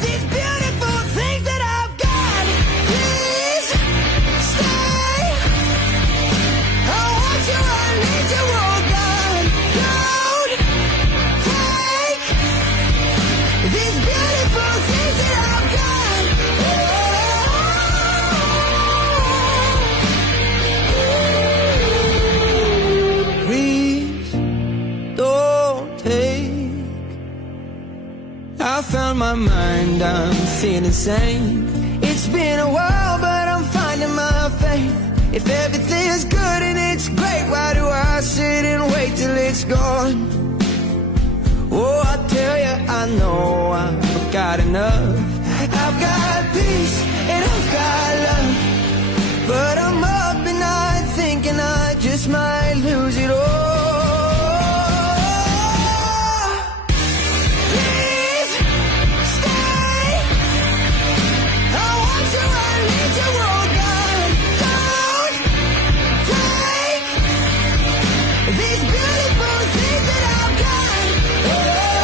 these beautiful things that I've got. Please stay. I want you, I need you, oh God. Don't take these beautiful things that I've got. Please don't take. I found my mind, I'm feeling sane. It's been a while, but I'm finding my faith. If everything's good and it's great, why do I sit and wait till it's gone? Oh, I tell you, I know I've got enough.